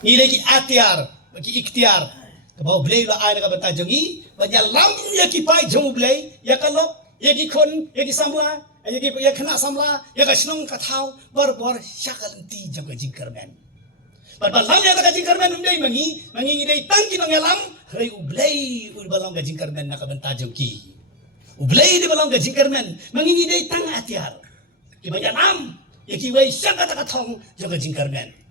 Nilai atiar, bagi ikhtiar. Kau belai lah air kau bertajongi, banyak lam ya kipai jom belai, ya kalau ya kikon, ya kisamla, ya kena samla, ya kasenong katau, bar syakalenti jom kajingkermen. Bar lam ya kajingkermen umdai mangi ngidai tangki nong lam, hari ublai balong kajingkermen nak bertajongi. Ublai di balong kajingkermen, mangi ngidai tang atiar. Kibanyak lam, ya kiwai syakata katong jom kajingkermen.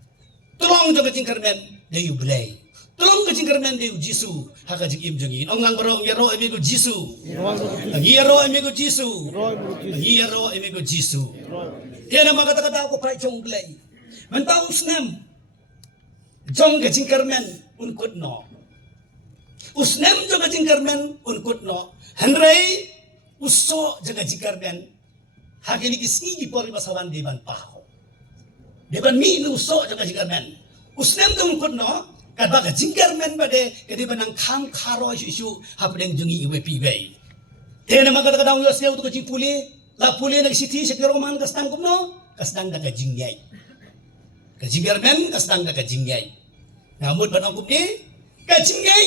Tolong jaga jingkarmen dari ublay. Tolong ke jingkarmen dari Jisu. Haka jing im jengin. Onglang berong ya roh emigo Jisu. Lagi ya roh emigo Jisu. Lagi ya roh emigo Jisu. Dia nama kata-kata aku pai jong ublay. Mentau usnem. Jong ke jingkarmen unkut no. Usnem jaga jingkarmen unkut no. Henry uso jaga jingkarmen. Haka ni kisngi di pori basawan di ban pahau. Depan mi nu so jaga jingkarmen. Usnem tung kun no, kat baga jingkarmen bade kedi banang kam karo isu hapdeng jungi iwe piwei. Tena maga daga daung yosnya untuk jing puli, la puli nag siti sekiro man kasdang kum no, kasdang daga jingyai. Ka jingkarmen kasdang daga jingyai. Ngamut banang kum ni, ka jingyai.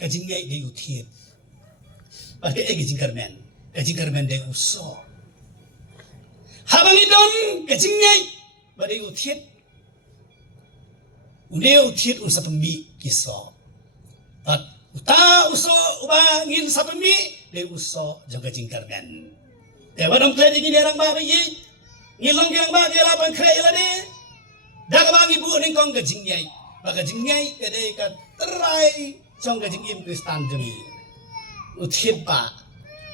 Ka jingyai de uthir. Pakai jingkarmen, ka jingkarmen de uso. Habang idon kecingay badai utiet unsa pembi kiso at uta uso ubangin sa pembi de uso jaga jingkarmen te wadong kledi gini orang ba yi ngilong yang ba dia lapan kre ilade daga bang ibu ning kong kecingay baga jingay kede ka terai song kecingim kristan jengi utiet pa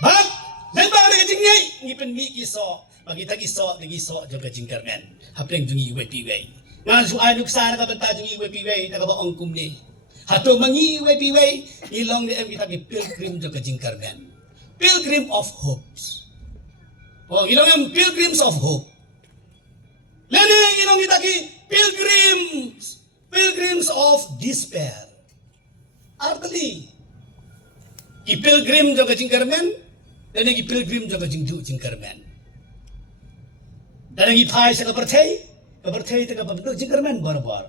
bak lembang de kecingay ngipen mi kiso bagi tagi so jaga jingkarmen hapeng jungi wepiwei ngan su anuk sana ka benta jungi wepiwei daga ba ongkum ni hato mangi wepiwei ilong ni em kita ki pilgrim jaga jingkarmen pilgrim of hopes oh ilong em pilgrims of hope lene ilong kita ki pilgrims of despair artli ki pilgrim jaga jingkarmen lene ki pilgrim jaga jingkarmen dan yang ipai sa kabartay taga pabdo jingkarmen barabar.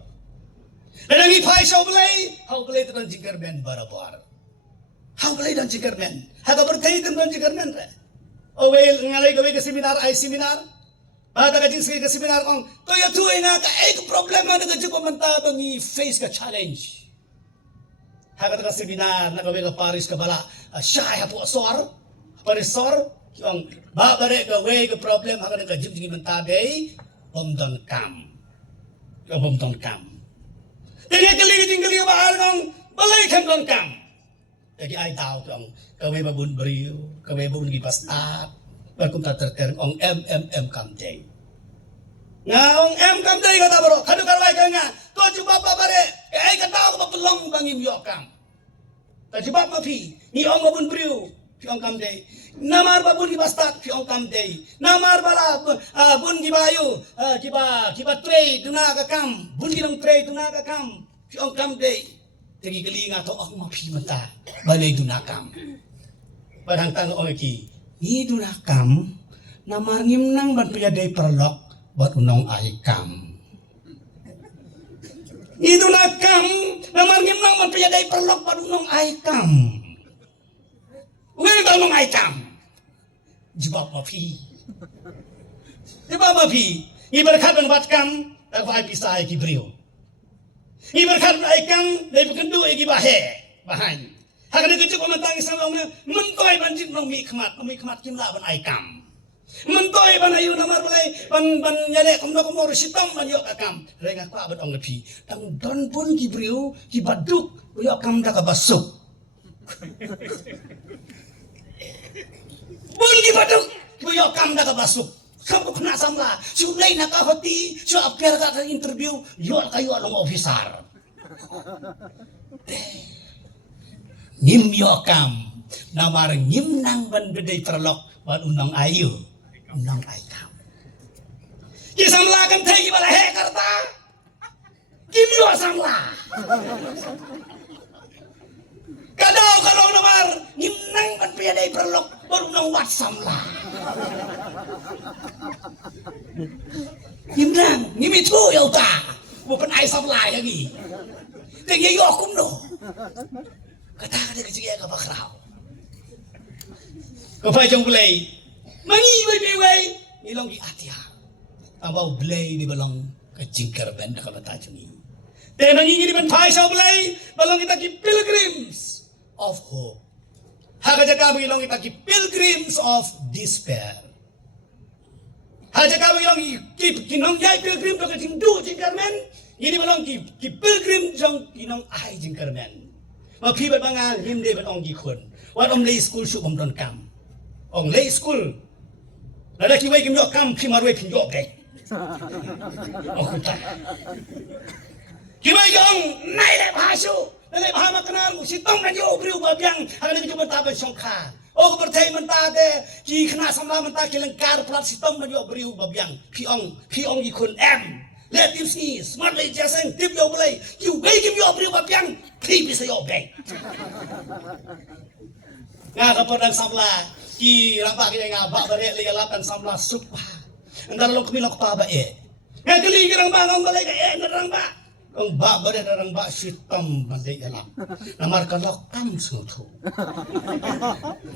Dan yang ipai sa ublay, haublay taga jingkarmen barabar. Haublay dan jingkarmen, hakabartay taga jingkarmen re. O well, ngalay gawe ka seminar ay seminar. Bata ka jing ka seminar kong toya tuay nga ka ay problema na ka jing pamanta ni face ka challenge. Haka taga seminar na gawe ka Paris ka bala, siyay hapo asor, parisor. Yung babare ka way ka problem haka ka jim jing mentabay bomdon kam. Yung bomdon kam. Tengah kali jing bahal ng balay kam don kam. Jadi ay tao tong kaway babun beriu, kaway babun gipastat. Bakum tater ong kam day. Nga ong kam day kata bro, kadu karway ka nga. To juba babare, ay kata ko mapulong bangim yo kam. Tajibab mapi, ni ong babun beriu. Piong kam day, namar ba bun gibastak piong kam day, namar bala bun gibayu, giba tray duna ka kam, bun ginang tray duna ka kam, piong kam day, tegi gelinga to aku mapi mata, balay duna kam, barang tang ki, ni duna kam, namar ngim nang ban piya day perlok, bat unong ay kam. Itu nakam, namar ngimnang man piyadai perlok padunong aikam. Ugal dalong aikam. Jibab mapi. Jibab mapi. Iberkat ng batkam, tagpay pisay kibriyo. Iberkat ng aikam, dahil pagkandu ay gibahe. Bahan. Hagan na kicik pamantang isang mga mentoy banjit ng mikmat kimla ban aikam. Mentoy ban ayu namar balay ban nyale kumno kumor sitong ban yok akam. Renga kwa bat ong lepi. Tang don pun kibriu kibaduk yok kam da kabasuk. Pun kibaduk yok kam da kabasuk. Kamu kena samla. Sulai nak hoti, su apel ka interview yok kayu along officer. Ngim yokam namar ngim nang ban bedai perlok ban unang ayu unang aikam kisam lakan thai bala he karta kim yo samla kadau kalau namar ngim nang ban bedai perlok ban unang wat samla ngim nang ngim itu ya uta bukan ai samla lagi tinggi yo kumno kata ada kecil apa kerau kau jong belai mangi wei ilong di atia tambah belai di balong kecil kerben dah kata jungi dan mangi di ban pai sau belai balong kita ki pilgrims of hope haga jaga bilong kita ki pilgrims of despair haga jaga bilong ki kinong jai pilgrim dah kecil du jingkarmen ini balong ki pilgrim jong kinong ai jingkarmenมาพี่เป็นบางงานหิมเดเป็นองกี่คนว่าอมเลสคูลชุบอมดอนกำองเลสคูลแล้วได้คิดว่ากิมยอกกำพี่มาด้วยพิมยอกเด็กโอ้คุณตาคิดว่ายังไหนได้พาชูนั่นเลยพามาขนาดสิต้องกันโยบริวแบบยังอะไรนี่ก็มันตาเป็นสงคราโอ้ก็ประเทศมันตาแต่กี่ขนาดสำราญมันตาเกี่ยงการพลัดสิต้องกันโยบริวแบบยังพี่องกี่คนแอมLet him see, smartly just tip your play. You wake him your bring up young, keep his your bank. Nga kapag ang samla, ki rapa kaya nga ba bare ligalatan samla supa. Ang dalong kumilok pa ba Nga kaligir ang bangang balay kaya narang ba. Ang ba bare narang ba sitam balay alam. Namar kalokam sutu.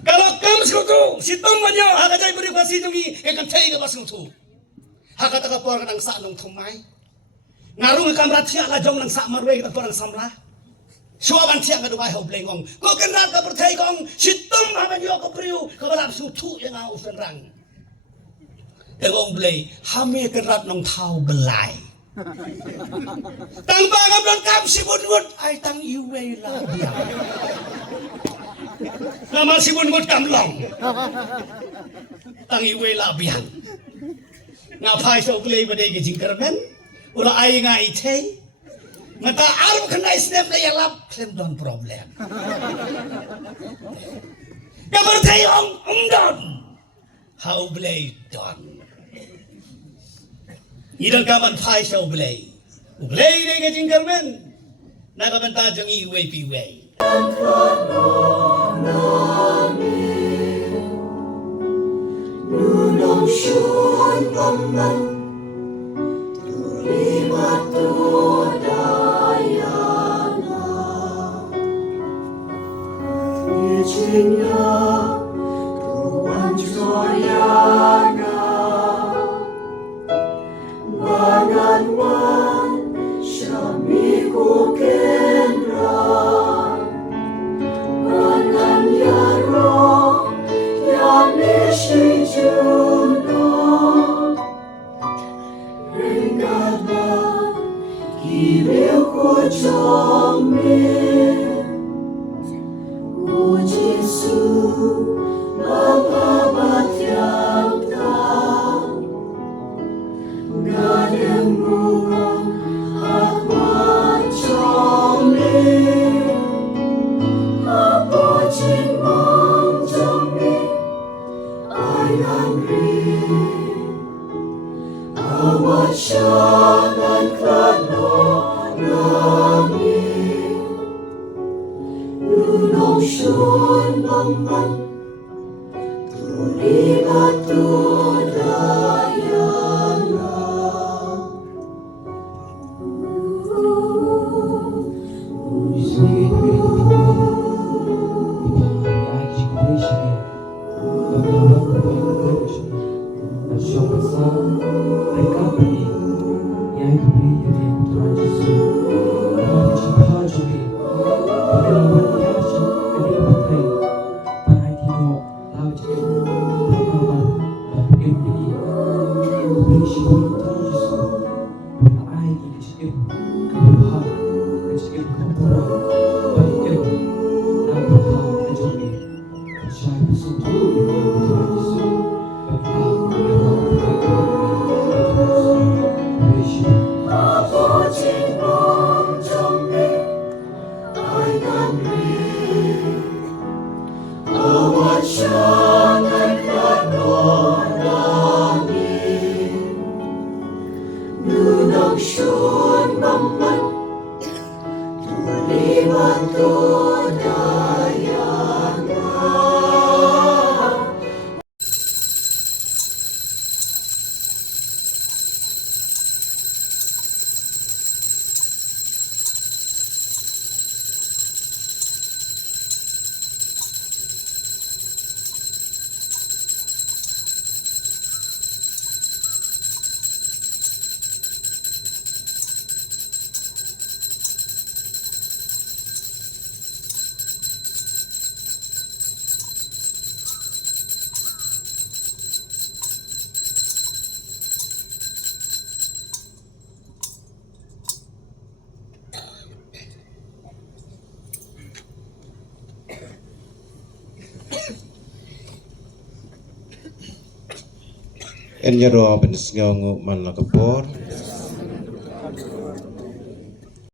Kalokam sutu, sitam manyo hakajay beri kasi jungi ikan tay ka basutu. Hakata ka porang ng sa nung tumay. Ngarung kamrat siya ka jong ng sa marwe kita porang samla. Suaban siya ka dumay hobleng ong. Ko kenal ka pertay kong situm haban yo ko priu ka balap sutu yang ang usan rang. Engong blay hame kerat nong tau belai. Tang bangam don kam sibun gut ay tang iwe la dia. Nama sibun gut kamlong. Tang iwe la biang. Ngapai so play badai ke jingkarmen ula ai nga ite ngata arum kena isnem na yalap klem don problem kabar tay om don how play don idang kaman pai so play de ke jingkarmen nakabanta jong iwe piwe Nunong syun paman Tulimat tudayana Ijinya Tuan joyana Banganwan Syamiku kendra Bangan yaro Yami Juno Ringaba Kiril ko Jomin O Jesu Mababat yang tak Ngadem muang Akmat Jomin Apa jingmang Jomin Awat syanan klano nami Nunong syun mamman Tulibat tudayana 阿婆亲梦中的爱难离，阿瓦夏难看诺那里，nu nang shun mamman, tu lima tu dayana. En jero ben sngongu man la kapor